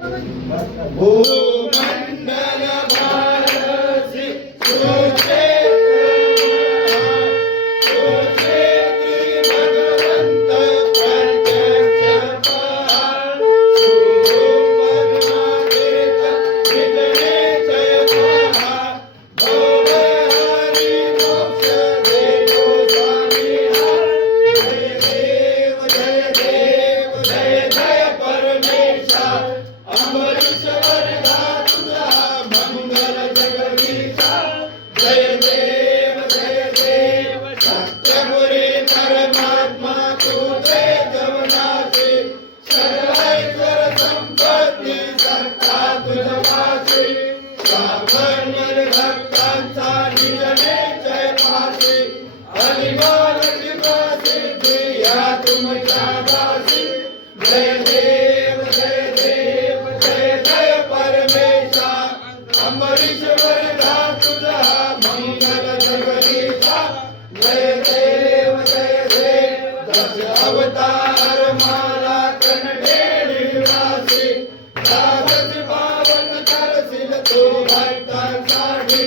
भूमंडल भारसी सुचेती भगवंत प्रत्यक्ष पाल सुपरमातीत विजने जय महा भव हरी मोक्ष देतो स्वामी जय देव जय जय परमेशा अमरीश्वर तुझा मंगल जगदीशा जय देव सत्यपुरी परमात्मा तुझे जवनाचे सर्वैश्वर संपत्ती सत्ता तुझवाची श्रावण भक्तांचा निजने जय पासी अनिवार्य सिद्धी या तुमच्या दासी जय देव जय जय परमेशा अमरीश्वर तुझा मंगल जगदीशा जय देव दश अवतार माला कंठे निवासी द्वादश पावन करशील तू भक्तांसाठी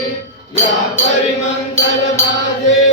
या परिमंगल माझे